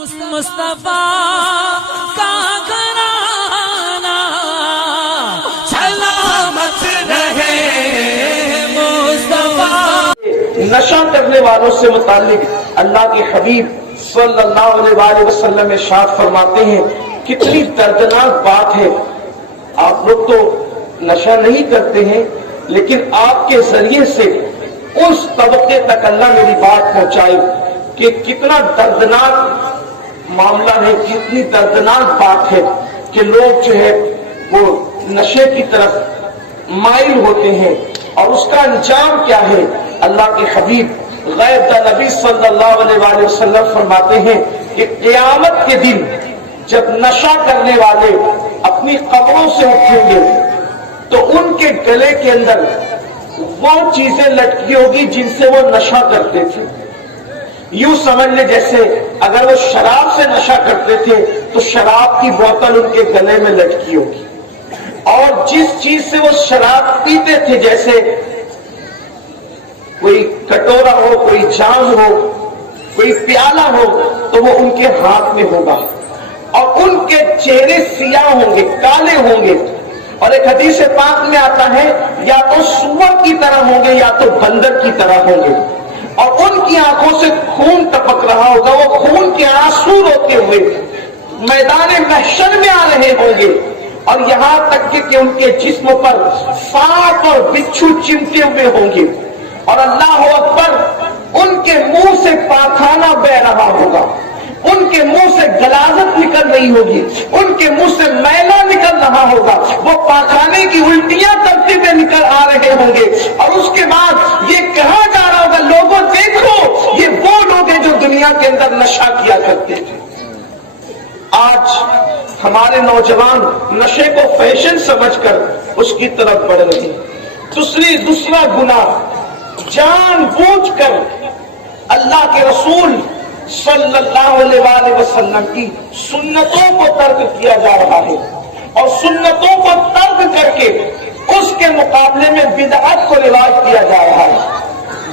مصطفیٰ کا گھرانہ سلامت رہے مصطفیٰ۔ نشہ کرنے والوں سے متعلق اللہ کے حبیب صلی اللہ علیہ وسلم ارشاد فرماتے ہیں، کتنی دردناک بات ہے۔ آپ لوگ تو نشہ نہیں کرتے ہیں، لیکن آپ کے ذریعے سے اس طبقے تک اللہ میری بات پہنچائی کہ کتنا دردناک معاملہ ہے، کتنی دردناک بات ہے کہ لوگ جو ہے وہ نشے کی طرف مائل ہوتے ہیں، اور اس کا انجام کیا ہے۔ اللہ کے حبیب غیب نبی صلی اللہ علیہ وسلم فرماتے ہیں کہ قیامت کے دن جب نشہ کرنے والے اپنی قبروں سے اٹھیں گے تو ان کے گلے کے اندر وہ چیزیں لٹکی ہوگی جن سے وہ نشہ کرتے تھے۔ یوں سمجھ لے جیسے اگر وہ شراب سے نشہ کرتے تھے تو شراب کی بوتل ان کے گلے میں لٹکی ہوگی، اور جس چیز سے وہ شراب پیتے تھے، جیسے کوئی کٹورا ہو، کوئی جام ہو، کوئی پیالہ ہو، تو وہ ان کے ہاتھ میں ہوگا، اور ان کے چہرے سیاہ ہوں گے، کالے ہوں گے، اور ایک حدیث پاک میں آتا ہے یا تو سور کی طرح ہوں گے یا تو بندر کی طرح ہوں گے، اور ان کی آنکھوں سے خون ٹپک رہا ہوگا، وہ خون کے آنسو روتے ہوئے میدان محشر میں آ رہے ہوں گے، اور یہاں تک کہ ان کے جسم پر سانپ اور بچھو چمٹے ہوئے ہوں گے، اور اللہ اکبر، ان کے منہ سے پاخانہ بہ رہا ہوگا، ان کے منہ سے غلاظت نکل رہی ہوگی، ان کے منہ سے میلا نکل رہا ہوگا، وہ پاخانے کی الٹیاں کرتے ہوئے نکل آ رہے ہوں گے، اور اس کے بعد یہ کہا جا رہا ہوگا، لوگوں دیکھو یہ وہ لوگ ہیں جو دنیا کے اندر نشہ کیا کرتے تھے۔ آج ہمارے نوجوان نشے کو فیشن سمجھ کر اس کی طرف بڑھ رہے ہیں۔ دوسرا گناہ، جان بوجھ کر اللہ کے رسول صلی اللہ علیہ وسلم کی سنتوں کو ترک کیا جا رہا ہے، اور سنتوں کو ترک کر کے اس کے مقابلے میں بدعت کو رواج کیا جا رہا ہے۔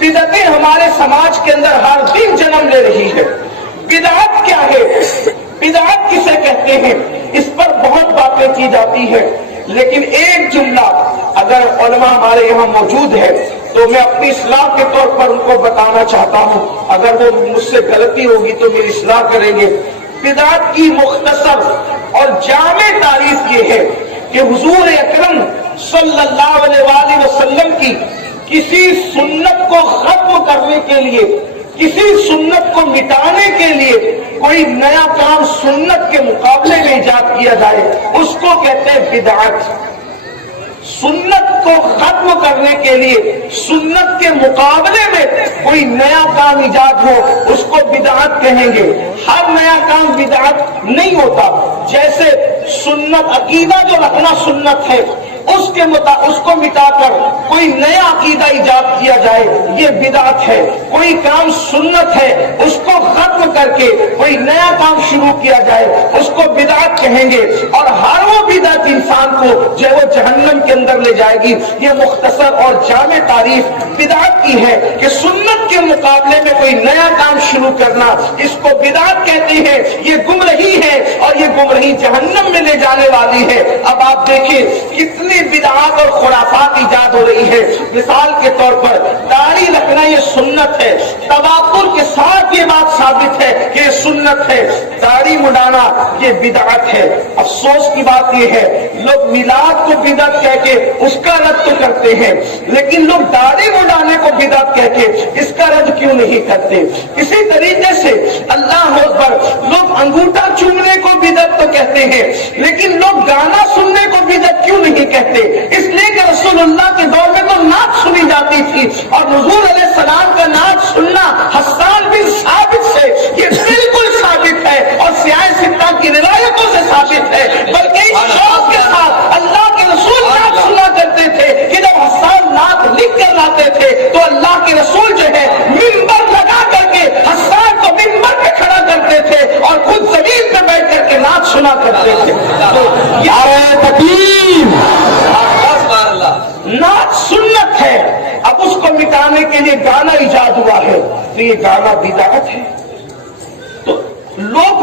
بدعتیں ہمارے سماج کے اندر ہر دن جنم لے رہی ہے۔ بدعت کیا ہے، بدعت کسے کہتے ہیں، اس پر بہت باتیں کی جاتی ہے، لیکن ایک جملہ اگر علماء ہمارے یہاں موجود ہے تو میں اپنی اصلاح کے طور پر ان کو بتانا چاہتا ہوں، اگر وہ مجھ سے غلطی ہوگی تو میری اصلاح کریں گے۔ بدعت کی مختصر اور جامع تعریف یہ ہے کہ حضور اکرم صلی اللہ علیہ وسلم کی کسی سنت کو ختم کرنے کے لیے، کسی سنت کو مٹانے کے لیے کوئی نیا کام سنت کے مقابلے میں ایجاد کیا جائے، اس کو کہتے ہیں بدعت۔ سنت کو ختم کرنے کے لیے سنت کے مقابلے میں کوئی نیا کام ایجاد ہو، اس کو بدعت کہیں گے۔ ہر نیا کام بدعت نہیں ہوتا، جیسے سنت عقیدہ جو رکھنا سنت ہے، اس کو مٹا کر کوئی نیا عقیدہ ایجاد کیا جائے، یہ بدعت ہے۔ کوئی کام سنت ہے، اس کو ختم کر کے کوئی نیا کام شروع کیا جائے، اس کو بدعت کہیں گے، اور ہر وہ بدعت انسان کو جو وہ جہنم کے اندر لے جائے گی۔ یہ مختصر اور جامع تعریف بدعت کی ہے کہ سنت کے مقابلے میں کوئی نیا کام شروع کرنا، اس کو بدعت کہتے ہیں۔ یہ گمراہی ہے، اور یہ گمراہی جہنم میں لے جانے والی ہے۔ اب آپ دیکھیں کتنی بدعات اور خرافات ایجاد ہو رہی ہے۔ مثال کے طور پر داڑھی رکھنا یہ سنت ہے، تباکر کے ساتھ یہ بات ثابت ہے کہ یہ سنت ہے۔ داڑھی مڈانا یہ بدعت ہے۔ افسوس کی بات یہ ہے لوگ میلاد کو بدعت کہہ کے اس کا رد تو کرتے ہیں، لیکن لوگ داڑھی مڈانے کو بدعت کہہ کے اس کا رد کیوں نہیں کرتے؟ اسی طریقے سے اللہ اکبر، لوگ انگوٹھا چومنے کو بدعت تو کہتے ہیں، لیکن لوگ گانا سننے کو بدعت کیوں نہیں کہتے؟ اس لیے کہ رسول اللہ کے دور میں تو نعت سنی جاتی تھی، اور حضور علیہ السلام کا نعت سننا حسان بن ثابت سے یہ بالکل ثابت ہے، اور سیاہ ستہ کی روایتوں سے ثابت ہے، بلکہ اس شوق کے ساتھ اللہ کے رسول نعت سنا کرتے تھے کہ جب حسان نعت لکھ کر لاتے تھے تو اللہ کے رسول جو ہے منبر لگا کر کے حسان کو منبر پہ کھڑا کرتے تھے، اور خود زمین پہ بیٹھ کر کے نعت سنا کرتے تھے۔ نعت سنت ہے، اب اس کو مٹانے کے لیے گانا ایجاد ہوا ہے، تو یہ گانا بدعت ہے۔ تو لوگ